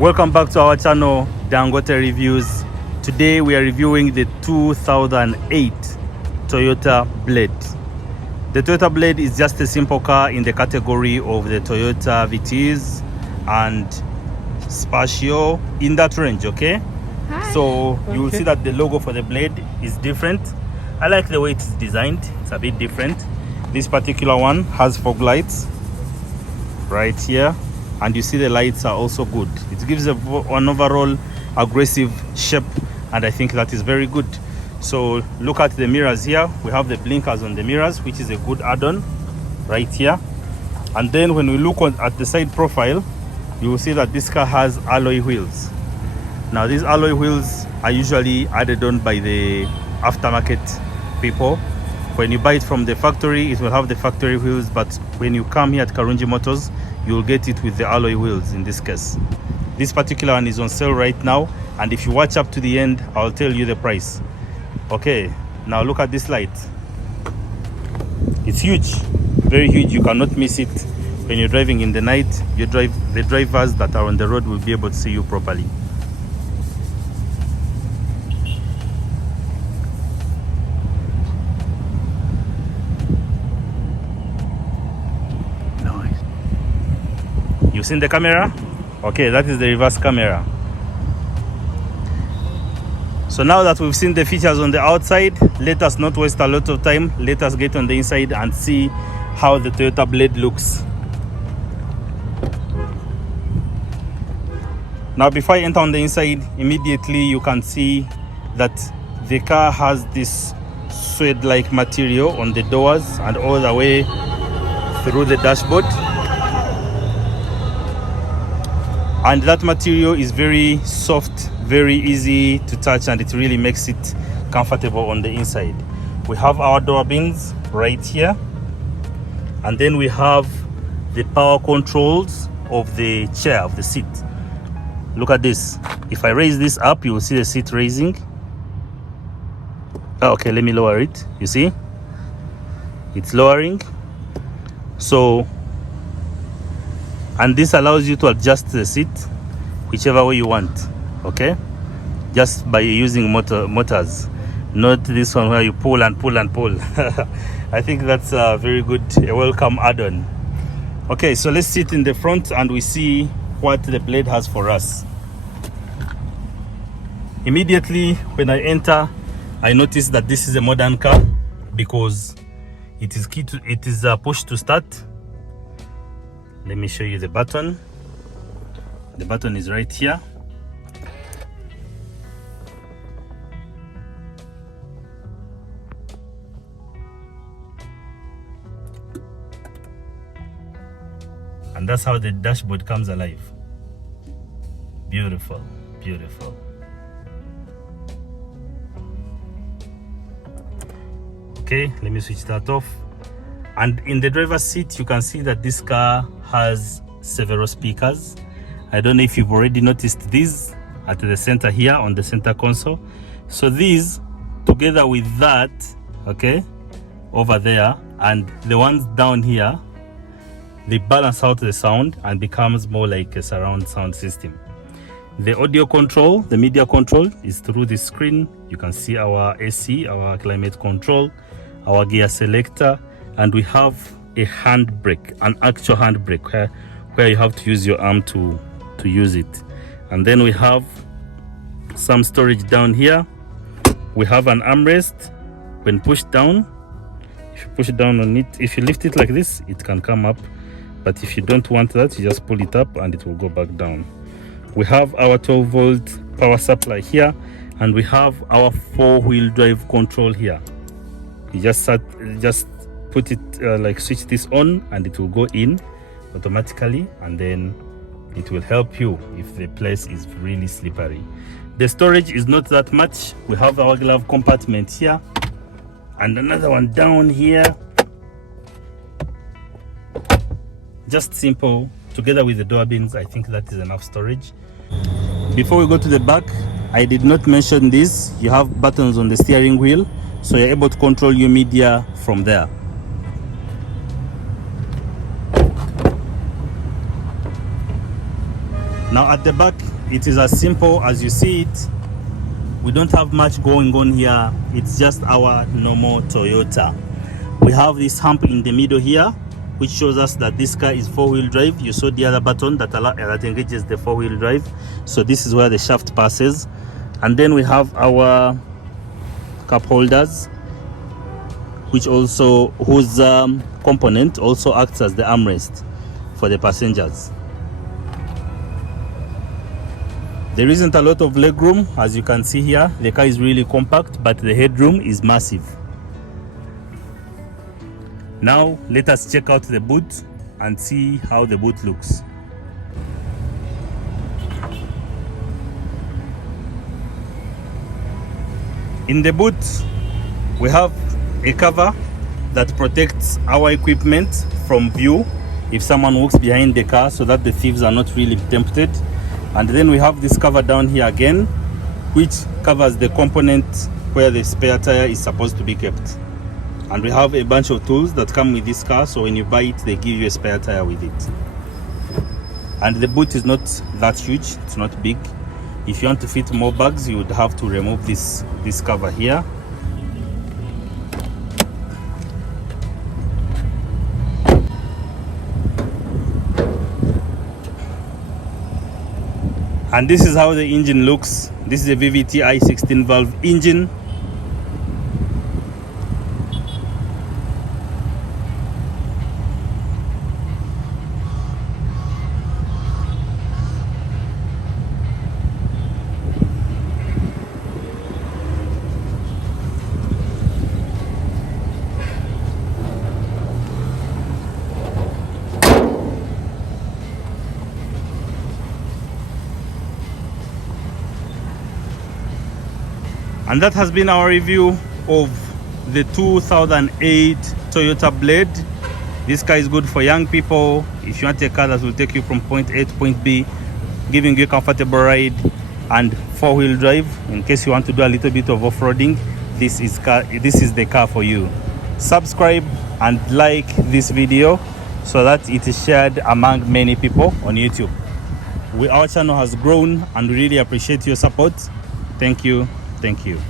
Welcome back to our channel, Dangote Reviews. Today we are reviewing the 2008 Toyota Blade. The Toyota Blade is just a simple car in the category of the Toyota Vitz and Spacio, in that range, okay? Hi. So you will see that the logo for the Blade is different. I like the way it's designed, it's a bit different. This particular one has fog lights right here, and you see the lights are also good. It gives an overall aggressive shape, and I think that is very good. So look at the mirrors here. We have the blinkers on the mirrors, which is a good add-on right here. And then when we look at the side profile, you will see that this car has alloy wheels. Now these alloy wheels are usually added on by the aftermarket people. When you buy it from the factory, it will have the factory wheels, but when you come here at Karunji Motors, you will get it with the alloy wheels in this case. This particular one is on sale right now, and if you watch up to the end, I'll tell you the price. Okay, now look at this light. It's huge, very huge. You cannot miss it. When you're driving in the night, the drivers that are on the road will be able to see you properly. You seen the camera? Okay, that is the reverse camera. So now that we've seen the features on the outside, let us not waste a lot of time. Let us get on the inside and see how the Toyota Blade looks. Now before I enter on the inside, immediately you can see that the car has this suede-like material on the doors and all the way through the dashboard. And that material is very soft, very easy to touch, and it really makes it comfortable on the inside. We have our door bins right here, and then we have the power controls of the chair, of the seat. Look at this. If I raise this up, you will see the seat raising. Okay, let me lower it. You see, it's lowering. So, and this allows you to adjust the seat whichever way you want, okay, just by using motors, not this one where you pull and pull and pull. I think that's a very good, a welcome add-on. Okay, so let's sit in the front and we see what the Blade has for us. Immediately when I enter, I notice that this is a modern car because it is push to start. Let me show you the button. The button is right here. And that's how the dashboard comes alive. Beautiful, beautiful. Okay, let me switch that off. And in the driver's seat, you can see that this car has several speakers. I don't know if you've already noticed these at the center here on the center console. So these, together with that, okay, over there, and the ones down here, they balance out the sound and becomes more like a surround sound system. The audio control, the media control, is through the screen. You can see our AC, our climate control, our gear selector, and we have a handbrake, an actual handbrake where you have to use your arm to use it. And then we have some storage down here. We have an armrest. When pushed down, if you push down on it, if you lift it like this, it can come up, but if you don't want that, you just pull it up and it will go back down. We have our 12-volt power supply here, and we have our 4-wheel drive control here. You just put it like switch this on and it will go in automatically, and then it will help you if the place is really slippery. The storage is not that much. We have our glove compartment here and another one down here. Just simple. Together with the door bins, I think that is enough storage. Before we go to the back, I did not mention this. You have buttons on the steering wheel, so you're able to control your media from there. Now at the back, it is as simple as you see it. We don't have much going on here. It's just our normal Toyota. We have this hump in the middle here, which shows us that this car is 4-wheel drive. You saw the other button that engages the 4-wheel drive. So this is where the shaft passes. And then we have our cup holders, whose component also acts as the armrest for the passengers. There isn't a lot of legroom, as you can see here. The car is really compact, but the headroom is massive. Now let us check out the boot and see how the boot looks. In the boot, we have a cover that protects our equipment from view if someone walks behind the car, so that the thieves are not really tempted. And then we have this cover down here again, which covers the component where the spare tire is supposed to be kept. And we have a bunch of tools that come with this car, so when you buy it, they give you a spare tire with it. And the boot is not that huge, it's not big. If you want to fit more bags, you would have to remove this cover here. And this is how the engine looks. This is a VVTI 16 valve engine. And that has been our review of the 2008 Toyota Blade. This car is good for young people. If you want a car that will take you from point A to point B, giving you a comfortable ride and 4-wheel drive, in case you want to do a little bit of off-roading, this is the car for you. Subscribe and like this video so that it is shared among many people on YouTube. Our channel has grown and we really appreciate your support. Thank you. Thank you.